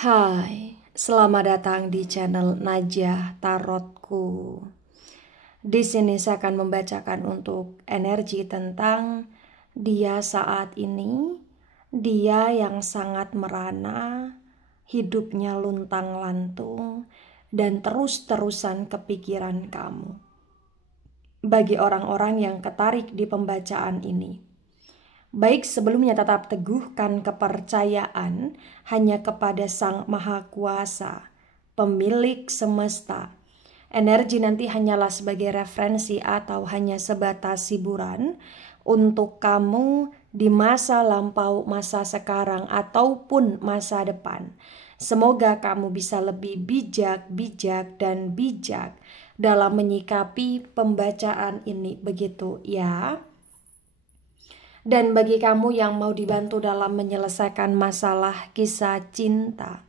Hai, selamat datang di channel Najah Tarotku. Di sini saya akan membacakan untuk energi tentang dia saat ini, dia yang sangat merana, hidupnya luntang-lantung, dan terus-terusan kepikiran kamu. Bagi orang-orang yang ketarik di pembacaan ini, baik sebelumnya tetap teguhkan kepercayaan hanya kepada Sang Maha Kuasa, pemilik semesta. Energi nanti hanyalah sebagai referensi atau hanya sebatas hiburan untuk kamu di masa lampau, masa sekarang, ataupun masa depan. Semoga kamu bisa lebih bijak dan bijak dalam menyikapi pembacaan ini, begitu ya. Dan bagi kamu yang mau dibantu dalam menyelesaikan masalah kisah cinta,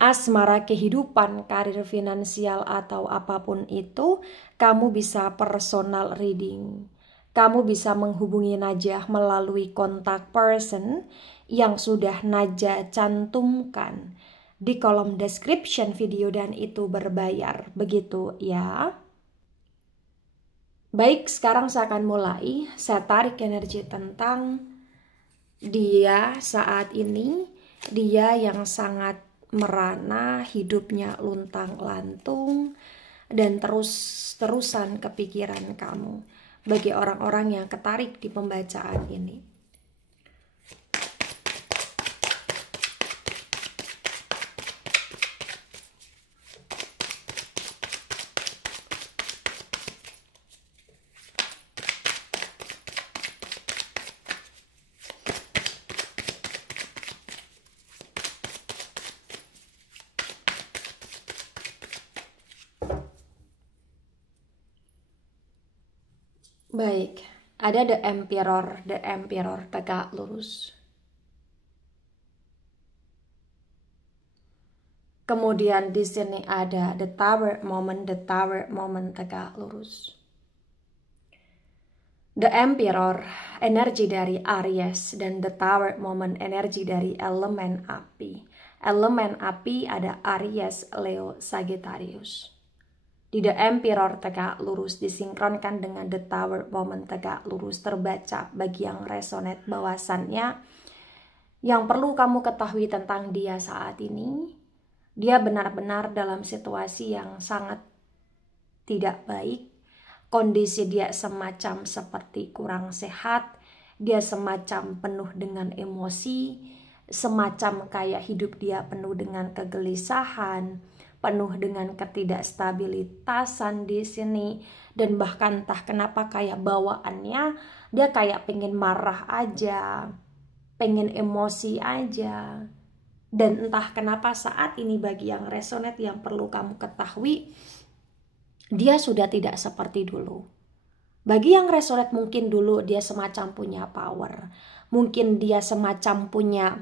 asmara, kehidupan, karir, finansial, atau apapun itu, kamu bisa personal reading. Kamu bisa menghubungi Najah melalui kontak person yang sudah Najah cantumkan di kolom description video, dan itu berbayar, begitu ya. Baik, sekarang saya akan mulai. Saya tarik energi tentang dia saat ini, dia yang sangat merana, hidupnya luntang-lantung, dan terus-terusan kepikiran kamu. Bagi orang-orang yang ketarik di pembacaan ini. Baik, ada The Emperor tegak lurus. Kemudian di sini ada The Tower Moment tegak lurus. The Emperor, energi dari Aries, dan The Tower Moment, energi dari elemen api. Elemen api ada Aries, Leo, Sagittarius. Di The Emperor tegak lurus disinkronkan dengan The Tower Moment tegak lurus, terbaca bagi yang resonate bahwasannya yang perlu kamu ketahui tentang dia saat ini, dia benar-benar dalam situasi yang sangat tidak baik. Kondisi dia semacam seperti kurang sehat, dia semacam penuh dengan emosi, semacam kayak hidup dia penuh dengan kegelisahan, penuh dengan ketidakstabilitasan di sini, dan bahkan entah kenapa kayak bawaannya dia kayak pengen marah aja, pengen emosi aja. Dan entah kenapa saat ini bagi yang resonate yang perlu kamu ketahui, dia sudah tidak seperti dulu. Bagi yang resonate mungkin dulu dia semacam punya power, mungkin dia semacam punya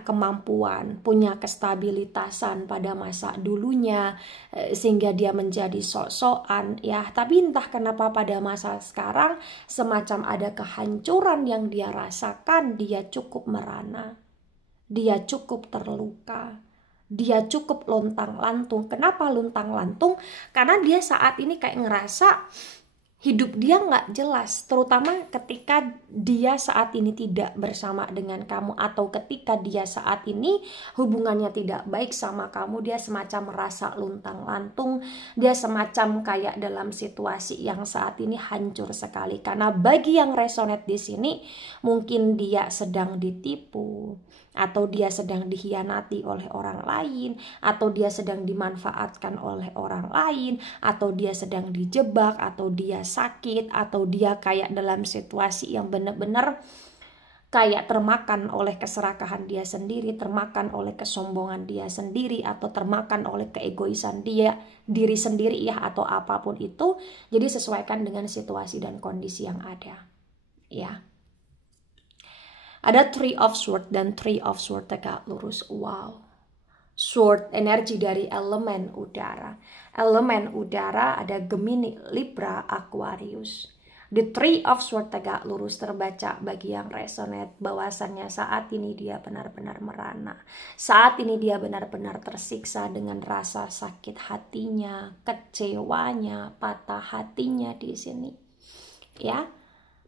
kemampuan, punya kestabilitasan pada masa dulunya, sehingga dia menjadi sok-sokan ya. Tapi entah kenapa pada masa sekarang semacam ada kehancuran yang dia rasakan. Dia cukup merana, dia cukup terluka, dia cukup lontang-lantung. Kenapa lontang-lantung? Karena dia saat ini kayak ngerasa hidup dia nggak jelas, terutama ketika dia saat ini tidak bersama dengan kamu, atau ketika dia saat ini hubungannya tidak baik sama kamu. Dia semacam merasa luntang-lantung, dia semacam kayak dalam situasi yang saat ini hancur sekali. Karena bagi yang resonate di sini, mungkin dia sedang ditipu, atau dia sedang dikhianati oleh orang lain, atau dia sedang dimanfaatkan oleh orang lain, atau dia sedang dijebak, atau dia sakit, atau dia kayak dalam situasi yang benar-benar kayak termakan oleh keserakahan dia sendiri, termakan oleh kesombongan dia sendiri, atau termakan oleh keegoisan dia diri sendiri ya, atau apapun itu. Jadi sesuaikan dengan situasi dan kondisi yang ada ya. Ada Three of Swords dan Three of Swords tegak lurus. Wow. Sword, energi dari elemen udara. Elemen udara ada Gemini, Libra, Aquarius. The Three of Swords tegak lurus terbaca bagi yang resonate bahwasannya saat ini dia benar-benar merana. Saat ini dia benar-benar tersiksa dengan rasa sakit hatinya, kecewanya, patah hatinya di sini. Ya.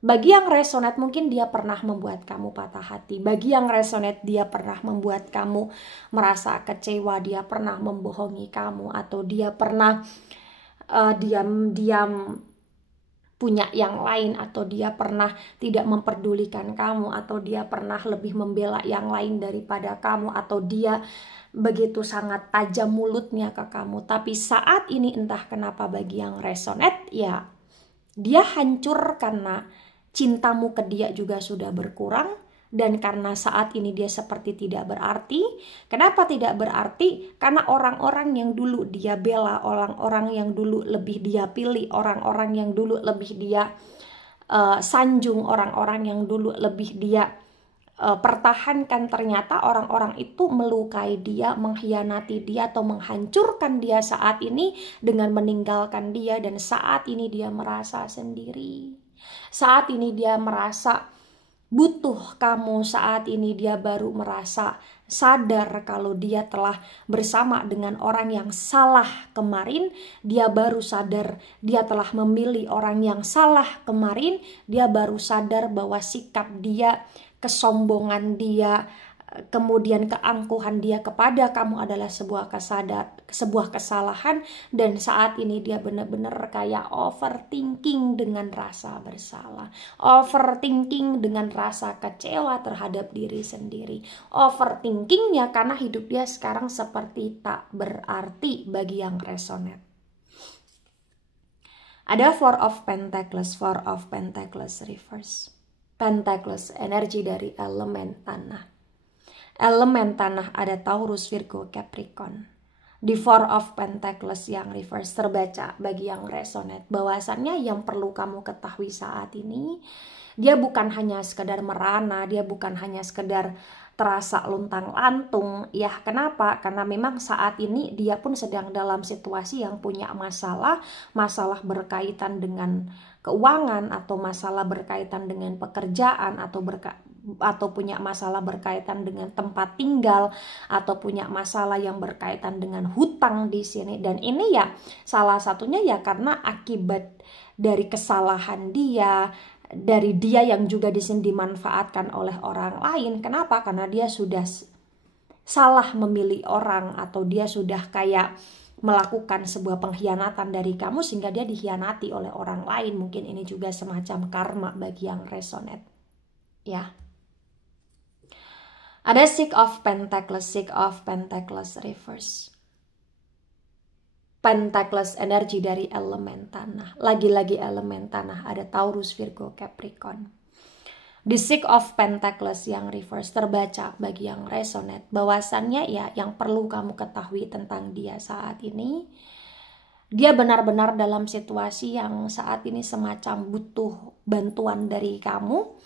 Bagi yang resonate mungkin dia pernah membuat kamu patah hati. Bagi yang resonate dia pernah membuat kamu merasa kecewa, dia pernah membohongi kamu, atau dia pernah diam-diam punya yang lain, atau dia pernah tidak memperdulikan kamu, atau dia pernah lebih membela yang lain daripada kamu, atau dia begitu sangat tajam mulutnya ke kamu. Tapi saat ini entah kenapa bagi yang resonate, ya dia hancur karena cintamu ke dia juga sudah berkurang. Dan karena saat ini dia seperti tidak berarti. Kenapa tidak berarti? Karena orang-orang yang dulu dia bela, orang-orang yang dulu lebih dia pilih, orang-orang yang dulu lebih dia sanjung, orang-orang yang dulu lebih dia pertahankan, ternyata orang-orang itu melukai dia, mengkhianati dia, atau menghancurkan dia saat ini dengan meninggalkan dia. Dan saat ini dia merasa sendiri. Saat ini dia merasa butuh kamu. Saat ini dia baru merasa sadar kalau dia telah bersama dengan orang yang salah kemarin. Dia baru sadar dia telah memilih orang yang salah kemarin. Dia baru sadar bahwa sikap dia, kesombongan dia, kemudian keangkuhan dia kepada kamu adalah sebuah kesalahan. Dan saat ini dia benar-benar kayak overthinking dengan rasa bersalah, overthinking dengan rasa kecewa terhadap diri sendiri, overthinkingnya karena hidup dia sekarang seperti tak berarti bagi yang resonate. Ada Four of Pentacles reverse. Pentacles, energi dari elemen tanah. Elemen tanah ada Taurus, Virgo, Capricorn. Di Four of Pentacles yang reverse terbaca bagi yang resonate bahwasannya yang perlu kamu ketahui saat ini, dia bukan hanya sekedar merana, dia bukan hanya sekedar terasa luntang-lantung. Ya, kenapa? Karena memang saat ini dia pun sedang dalam situasi yang punya masalah berkaitan dengan keuangan, atau masalah berkaitan dengan pekerjaan, atau punya masalah berkaitan dengan tempat tinggal, atau punya masalah yang berkaitan dengan hutang di sini. Dan ini ya salah satunya ya karena akibat dari kesalahan dia, dari dia yang juga di sini dimanfaatkan oleh orang lain. Kenapa? Karena dia sudah salah memilih orang, atau dia sudah kayak melakukan sebuah pengkhianatan dari kamu sehingga dia dikhianati oleh orang lain. Mungkin ini juga semacam karma bagi yang resonate. Ya. Ada Six of Pentacles reverse. Pentacles, energi dari elemen tanah. Lagi-lagi elemen tanah, ada Taurus, Virgo, Capricorn. Di Six of Pentacles yang reverse terbaca bagi yang resonate bahwasannya ya yang perlu kamu ketahui tentang dia saat ini, dia benar-benar dalam situasi yang saat ini semacam butuh bantuan dari kamu.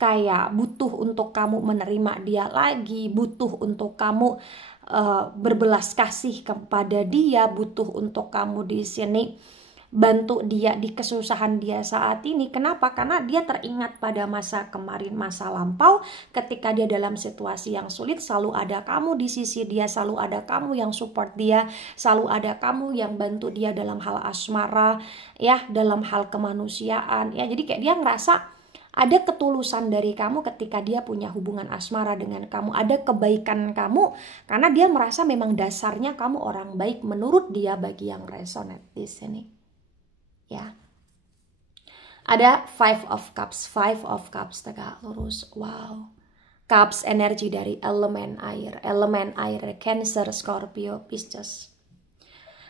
Kayak butuh untuk kamu menerima dia lagi, butuh untuk kamu berbelas kasih kepada dia, butuh untuk kamu di sini bantu dia di kesusahan dia saat ini. Kenapa? Karena dia teringat pada masa kemarin, masa lampau, ketika dia dalam situasi yang sulit, selalu ada kamu di sisi dia, selalu ada kamu yang support dia, selalu ada kamu yang bantu dia dalam hal asmara, ya, dalam hal kemanusiaan, ya. Jadi kayak dia ngerasa ada ketulusan dari kamu ketika dia punya hubungan asmara dengan kamu. Ada kebaikan kamu karena dia merasa memang dasarnya kamu orang baik menurut dia bagi yang resonate di sini. Ya. Ada Five of Cups tegak lurus. Wow. Cups, energi dari elemen air. Elemen air Cancer, Scorpio, Pisces.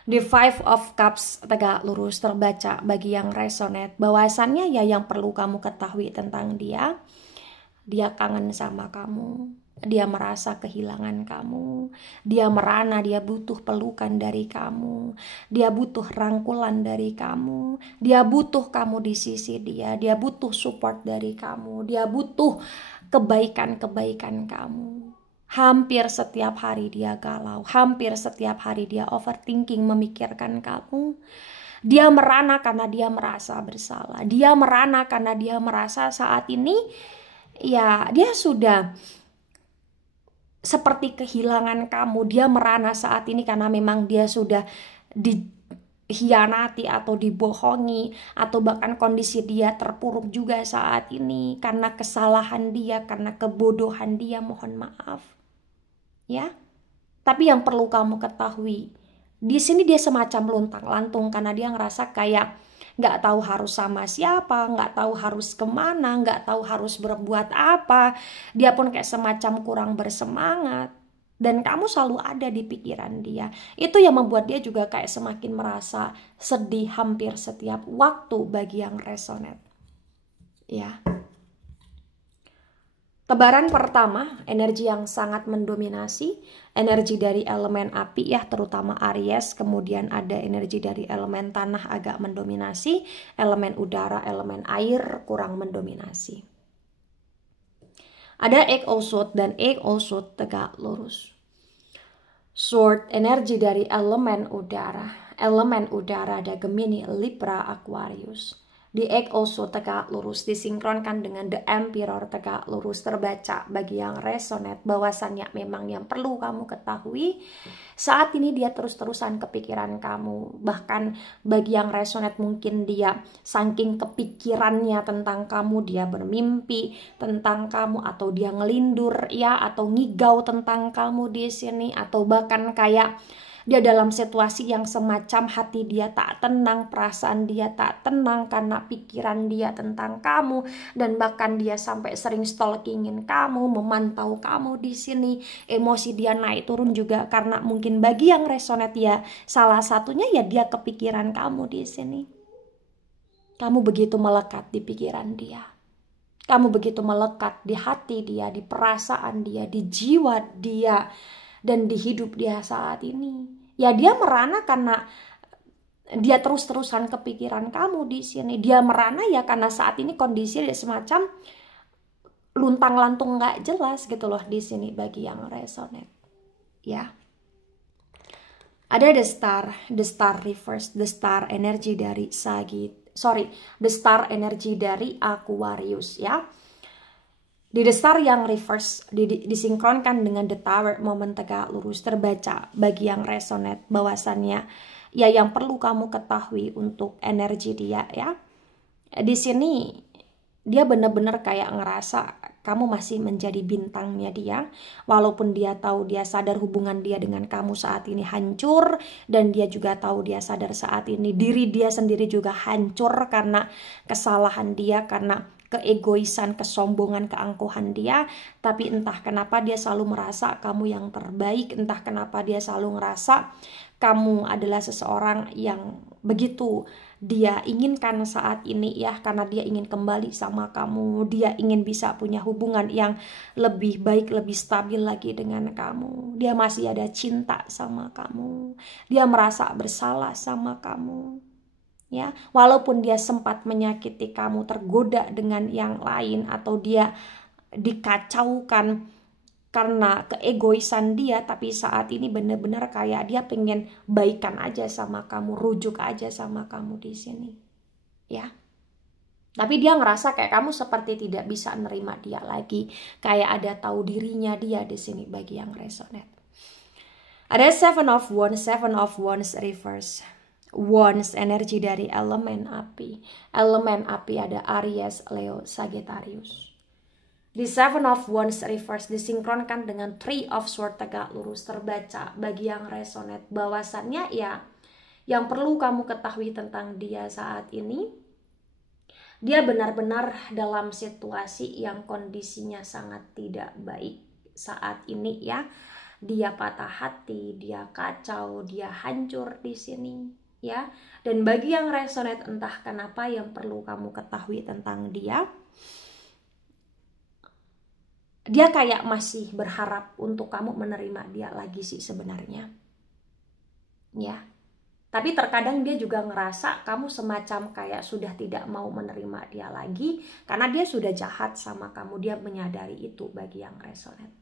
Di Five of Cups tegak lurus terbaca bagi yang resonate bahwasannya ya yang perlu kamu ketahui tentang dia kangen sama kamu, dia merasa kehilangan kamu, dia merana, dia butuh pelukan dari kamu, dia butuh rangkulan dari kamu, dia butuh kamu di sisi dia butuh support dari kamu, dia butuh kebaikan-kebaikan kamu. Hampir setiap hari dia galau, hampir setiap hari dia overthinking memikirkan kamu. Dia merana karena dia merasa bersalah. Dia merana karena dia merasa saat ini ya dia sudah seperti kehilangan kamu. Dia merana saat ini karena memang dia sudah dihianati atau dibohongi, atau bahkan kondisi dia terpuruk juga saat ini karena kesalahan dia, karena kebodohan dia. Mohon maaf ya. Tapi yang perlu kamu ketahui, di sini dia semacam luntang-lantung karena dia ngerasa kayak nggak tahu harus sama siapa, nggak tahu harus kemana, nggak tahu harus berbuat apa. Dia pun kayak semacam kurang bersemangat. Dan kamu selalu ada di pikiran dia. Itu yang membuat dia juga kayak semakin merasa sedih hampir setiap waktu bagi yang resonate. Ya. Tebaran pertama, energi yang sangat mendominasi, energi dari elemen api ya, terutama Aries, kemudian ada energi dari elemen tanah agak mendominasi, elemen udara, elemen air kurang mendominasi. Ada Egg Sword dan Egg Sword tegak lurus. Sword energi dari elemen udara ada Gemini, Libra, Aquarius. Di Egg also tegak lurus, disinkronkan dengan The Emperor tegak lurus, terbaca bagi yang resonate bahwasannya memang yang perlu kamu ketahui saat ini dia terus-terusan kepikiran kamu. Bahkan bagi yang resonate mungkin dia saking kepikirannya tentang kamu, dia bermimpi tentang kamu, atau dia ngelindur ya, atau ngigau tentang kamu di sini, atau bahkan kayak dia dalam situasi yang semacam hati dia tak tenang, perasaan dia tak tenang karena pikiran dia tentang kamu, dan bahkan dia sampai sering stalkingin kamu, memantau kamu di sini. Emosi dia naik turun juga karena mungkin bagi yang resonate ya, salah satunya ya dia kepikiran kamu di sini. Kamu begitu melekat di pikiran dia. Kamu begitu melekat di hati dia, di perasaan dia, di jiwa dia, dan di hidup dia saat ini. Ya dia merana karena dia terus-terusan kepikiran kamu di sini. Dia merana ya karena saat ini kondisi dia semacam luntang-lantung nggak jelas gitu loh di sini bagi yang resonate. Ya. Ada the star reverse, the star energi dari the star energi dari Aquarius ya. Di The Star yang reverse disinkronkan dengan The Tower, momen tegak lurus, terbaca bagi yang resonate bahwasannya ya yang perlu kamu ketahui untuk energi dia ya. Di sini dia benar-benar kayak ngerasa kamu masih menjadi bintangnya dia, walaupun dia tahu, dia sadar hubungan dia dengan kamu saat ini hancur, dan dia juga tahu, dia sadar saat ini diri dia sendiri juga hancur karena kesalahan dia, karena keegoisan, kesombongan, keangkuhan dia. Tapi entah kenapa dia selalu merasa kamu yang terbaik, entah kenapa dia selalu ngerasa kamu adalah seseorang yang begitu dia inginkan saat ini ya, karena dia ingin kembali sama kamu, dia ingin bisa punya hubungan yang lebih baik, lebih stabil lagi dengan kamu. Dia masih ada cinta sama kamu, dia merasa bersalah sama kamu. Ya, walaupun dia sempat menyakiti kamu, tergoda dengan yang lain, atau dia dikacaukan karena keegoisan dia, tapi saat ini benar-benar kayak dia pengen baikan aja sama kamu, rujuk aja sama kamu di sini. Ya. Tapi dia ngerasa kayak kamu seperti tidak bisa nerima dia lagi, kayak ada tahu dirinya dia di sini bagi yang resonate. Ada Seven of Wands reverse. Wands energi dari elemen api. Elemen api ada Aries, Leo, Sagittarius. Di Seven of Wands reverse disinkronkan dengan Three of Swords tegak lurus, terbaca bagi yang resonate bahwasannya ya yang perlu kamu ketahui tentang dia saat ini, dia benar-benar dalam situasi yang kondisinya sangat tidak baik saat ini ya. Dia patah hati, dia kacau, dia hancur di sini ya. Dan bagi yang resonate, entah kenapa yang perlu kamu ketahui tentang dia kayak masih berharap untuk kamu menerima dia lagi sih sebenarnya ya. Tapi terkadang dia juga ngerasa kamu semacam kayak sudah tidak mau menerima dia lagi karena dia sudah jahat sama kamu. Dia menyadari itu bagi yang resonate.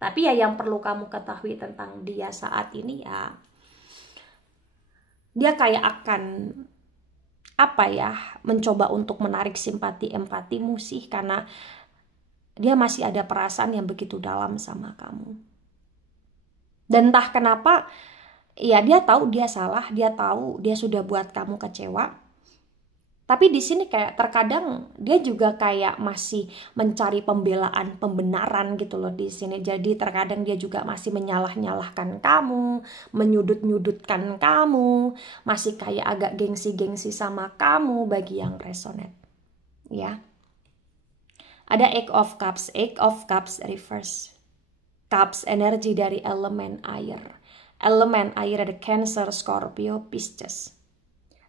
Tapi ya yang perlu kamu ketahui tentang dia saat ini ya, dia kayak akan mencoba untuk menarik simpati empatimu sih, karena dia masih ada perasaan yang begitu dalam sama kamu. Dan entah kenapa, ya dia tahu dia salah, dia tahu dia sudah buat kamu kecewa. Tapi di sini kayak terkadang dia juga kayak masih mencari pembelaan, pembenaran gitu loh di sini. Jadi terkadang dia juga masih menyalah-nyalahkan kamu, menyudut-nyudutkan kamu, masih kayak agak gengsi-gengsi sama kamu bagi yang resonate. Ya. Ada Eight of Cups. Eight of Cups reverse. Cups energi dari elemen air. Elemen air ada Cancer, Scorpio, Pisces.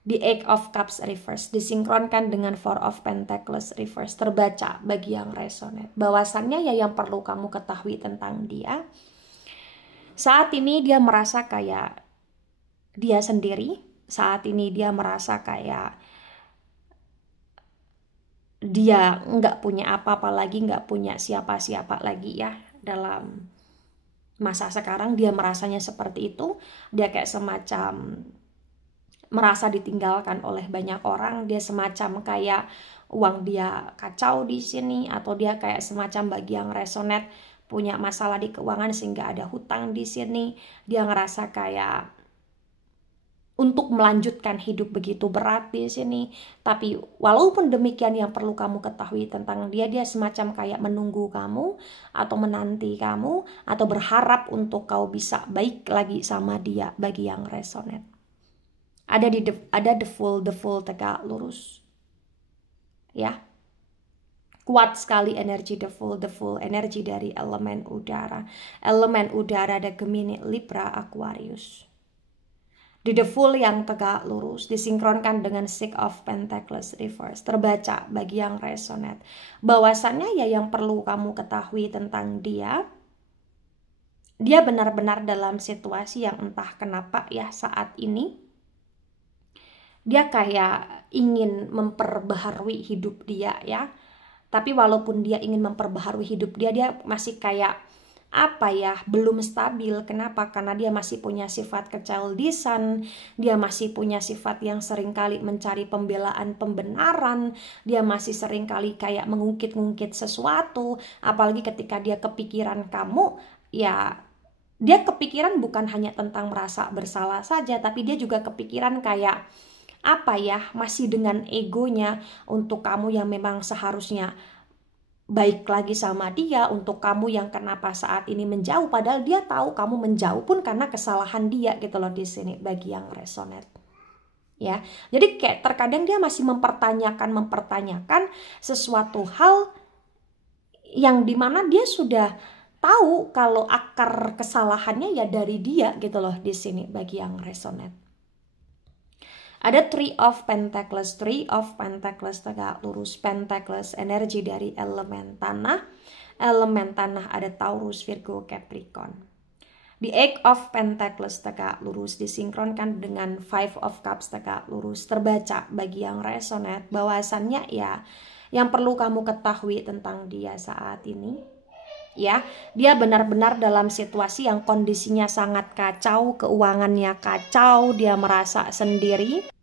The Eight of Cups reverse disinkronkan dengan Four of Pentacles reverse. Terbaca bagi yang resonate. Bahwasannya ya yang perlu kamu ketahui tentang dia, saat ini dia merasa kayak dia sendiri. Saat ini dia merasa kayak dia nggak punya apa-apa lagi, nggak punya siapa-siapa lagi ya. Dalam masa sekarang dia merasanya seperti itu. Dia kayak semacam merasa ditinggalkan oleh banyak orang. Dia semacam kayak uang dia kacau di sini, atau dia kayak semacam bagi yang resonate punya masalah di keuangan sehingga ada hutang di sini. Dia ngerasa kayak untuk melanjutkan hidup begitu berat di sini. Tapi walaupun demikian, yang perlu kamu ketahui tentang dia, dia semacam kayak menunggu kamu atau menanti kamu atau berharap untuk kau bisa baik lagi sama dia bagi yang resonate. Ada the full tegak lurus. Ya. Kuat sekali energi the full energi dari elemen udara. Elemen udara ada Gemini, Libra, Aquarius. Di the full yang tegak lurus disinkronkan dengan Six of Pentacles reverse. Terbaca bagi yang resonate. Bahwasannya ya yang perlu kamu ketahui tentang dia, dia benar-benar dalam situasi yang entah kenapa ya saat ini dia kayak ingin memperbaharui hidup dia ya. Tapi walaupun dia ingin memperbaharui hidup dia, dia masih kayak belum stabil. Kenapa? Karena dia masih punya sifat kechildishan, dia masih punya sifat yang seringkali mencari pembelaan, pembenaran, dia masih seringkali kayak mengungkit-ungkit sesuatu, apalagi ketika dia kepikiran kamu, ya dia kepikiran bukan hanya tentang merasa bersalah saja, tapi dia juga kepikiran kayak masih dengan egonya untuk kamu yang memang seharusnya baik lagi sama dia, untuk kamu yang kenapa saat ini menjauh, padahal dia tahu kamu menjauh pun karena kesalahan dia gitu loh di sini bagi yang resonate. Ya. Jadi kayak terkadang dia masih mempertanyakan sesuatu hal yang dimana dia sudah tahu kalau akar kesalahannya ya dari dia gitu loh di sini bagi yang resonate. Ada Three of Pentacles. Three of Pentacles tegak lurus. Pentacles energi dari elemen tanah. Elemen tanah ada Taurus, Virgo, Capricorn. The Eight of Pentacles tegak lurus disinkronkan dengan Five of Cups tegak lurus. Terbaca bagi yang resonate bahwasannya ya yang perlu kamu ketahui tentang dia saat ini, ya, dia benar-benar dalam situasi yang kondisinya sangat kacau, keuangannya kacau, dia merasa sendiri.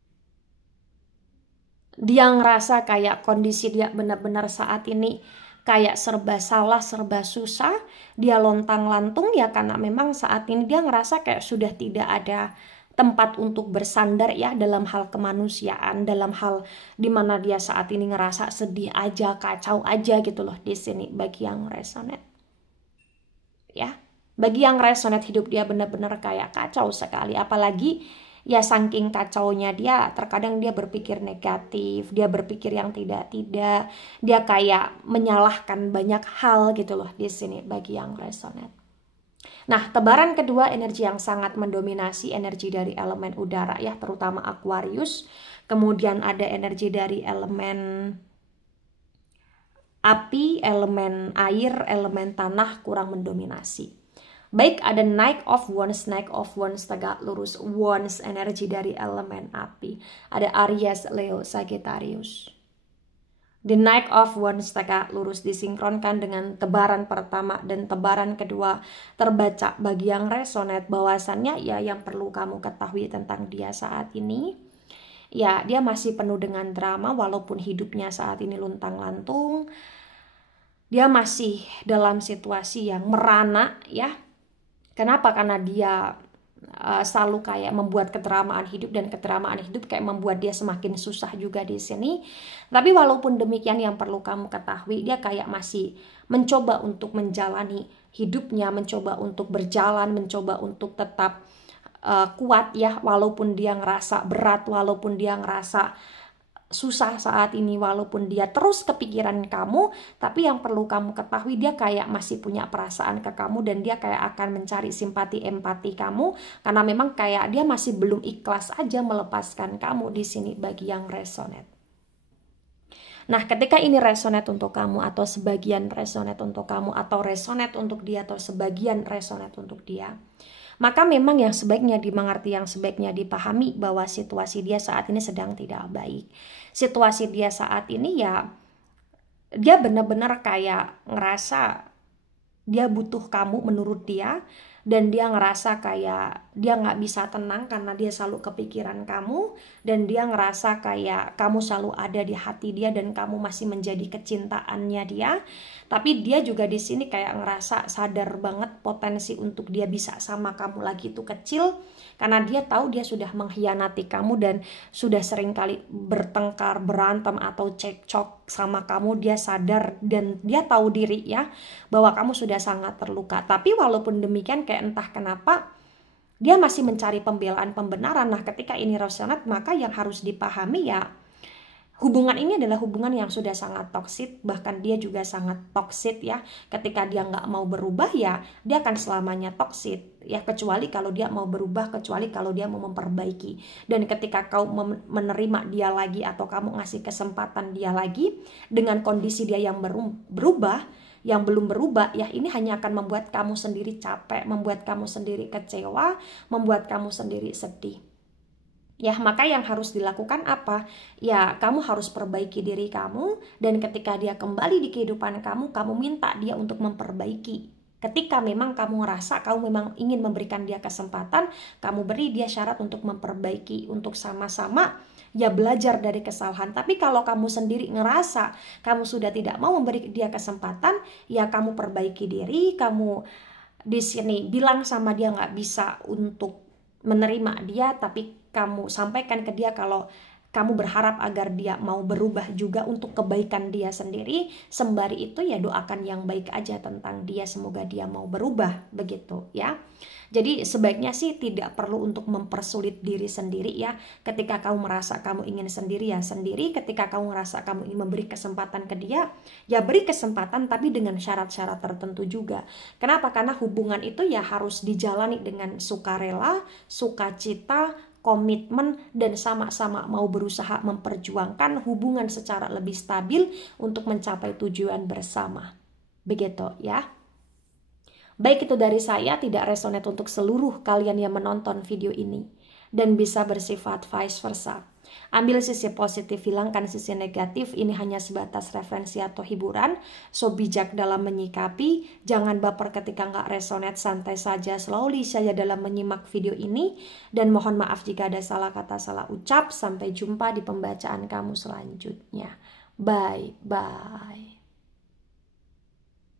Dia ngerasa kayak kondisi dia benar-benar saat ini kayak serba salah, serba susah. Dia lontang-lantung ya karena memang saat ini dia ngerasa kayak sudah tidak ada tempat untuk bersandar ya dalam hal kemanusiaan, dalam hal dimana dia saat ini ngerasa sedih aja, kacau aja gitu loh di sini bagi yang resonate. Ya, bagi yang resonate hidup dia benar-benar kayak kacau sekali, apalagi ya saking kacaunya dia terkadang dia berpikir negatif, dia berpikir yang tidak-tidak, dia kayak menyalahkan banyak hal gitu loh di sini bagi yang resonate. Nah, tebaran kedua energi yang sangat mendominasi energi dari elemen udara ya, terutama Aquarius. Kemudian ada energi dari elemen api, elemen air, elemen tanah kurang mendominasi. Baik, ada Knight of Wands tegak lurus. Wands energi dari elemen api. Ada Aries, Leo, Sagittarius. The Knight of Wands tegak lurus disinkronkan dengan tebaran pertama dan tebaran kedua terbaca bagi yang resonate bahwasannya ya yang perlu kamu ketahui tentang dia saat ini. Ya, dia masih penuh dengan drama walaupun hidupnya saat ini luntang-lantung. Dia masih dalam situasi yang merana ya. Kenapa? Karena dia selalu kayak membuat kedramaan hidup, dan kedramaan hidup kayak membuat dia semakin susah juga di sini. Tapi walaupun demikian yang perlu kamu ketahui, dia kayak masih mencoba untuk menjalani hidupnya, mencoba untuk berjalan, mencoba untuk tetap kuat ya, walaupun dia ngerasa berat, walaupun dia ngerasa susah saat ini, walaupun dia terus kepikiran kamu, tapi yang perlu kamu ketahui dia kayak masih punya perasaan ke kamu, dan dia kayak akan mencari simpati empati kamu, karena memang kayak dia masih belum ikhlas aja melepaskan kamu di sini bagi yang resonate. Nah, ketika ini resonate untuk kamu, atau sebagian resonate untuk kamu, atau resonate untuk dia, atau sebagian resonate untuk dia, maka memang yang sebaiknya dimengerti, yang sebaiknya dipahami bahwa situasi dia saat ini sedang tidak baik. Situasi dia saat ini ya, dia benar-benar kayak ngerasa dia butuh kamu menurut dia, dan dia ngerasa kayak dia nggak bisa tenang karena dia selalu kepikiran kamu, dan dia ngerasa kayak kamu selalu ada di hati dia dan kamu masih menjadi kecintaannya dia. Tapi dia juga di sini kayak ngerasa sadar banget potensi untuk dia bisa sama kamu lagi itu kecil, karena dia tahu dia sudah mengkhianati kamu dan sudah sering kali bertengkar, berantem atau cekcok sama kamu. Dia sadar dan dia tahu diri ya bahwa kamu sudah sangat terluka. Tapi walaupun demikian kayak entah kenapa dia masih mencari pembelaan, pembenaran. Nah, ketika ini resonate, maka yang harus dipahami ya, hubungan ini adalah hubungan yang sudah sangat toksik, bahkan dia juga sangat toksik ya. Ketika dia nggak mau berubah ya, dia akan selamanya toksik ya, kecuali kalau dia mau berubah, kecuali kalau dia mau memperbaiki. Dan ketika kau menerima dia lagi, atau kamu ngasih kesempatan dia lagi dengan kondisi dia yang berubah, yang belum berubah ya, ini hanya akan membuat kamu sendiri capek, membuat kamu sendiri kecewa, membuat kamu sendiri sedih. Ya, maka yang harus dilakukan apa? Ya, kamu harus perbaiki diri kamu, dan ketika dia kembali di kehidupan kamu, kamu minta dia untuk memperbaiki. Ketika memang kamu ngerasa kamu memang ingin memberikan dia kesempatan, kamu beri dia syarat untuk memperbaiki, untuk sama-sama ya belajar dari kesalahan. Tapi kalau kamu sendiri ngerasa kamu sudah tidak mau memberi dia kesempatan, ya kamu perbaiki diri, kamu di sini bilang sama dia nggak bisa untuk menerima dia, tapi kamu sampaikan ke dia kalau kamu berharap agar dia mau berubah juga untuk kebaikan dia sendiri. Sembari itu ya doakan yang baik aja tentang dia, semoga dia mau berubah, begitu ya. Jadi sebaiknya sih tidak perlu untuk mempersulit diri sendiri ya. Ketika kamu merasa kamu ingin sendiri ya sendiri, ketika kamu merasa kamu ingin memberi kesempatan ke dia, ya beri kesempatan, tapi dengan syarat-syarat tertentu juga. Kenapa? Karena hubungan itu ya harus dijalani dengan sukarela, sukacita, komitmen, dan sama-sama mau berusaha memperjuangkan hubungan secara lebih stabil untuk mencapai tujuan bersama. Begitu ya. Baik, itu dari saya, tidak resonate untuk seluruh kalian yang menonton video ini, dan bisa bersifat vice versa. Ambil sisi positif, hilangkan sisi negatif. Ini hanya sebatas referensi atau hiburan. So bijak dalam menyikapi, jangan baper ketika nggak resonate, santai saja, slowly saja dalam menyimak video ini. Dan mohon maaf jika ada salah kata, salah ucap. Sampai jumpa di pembacaan kamu selanjutnya. Bye bye.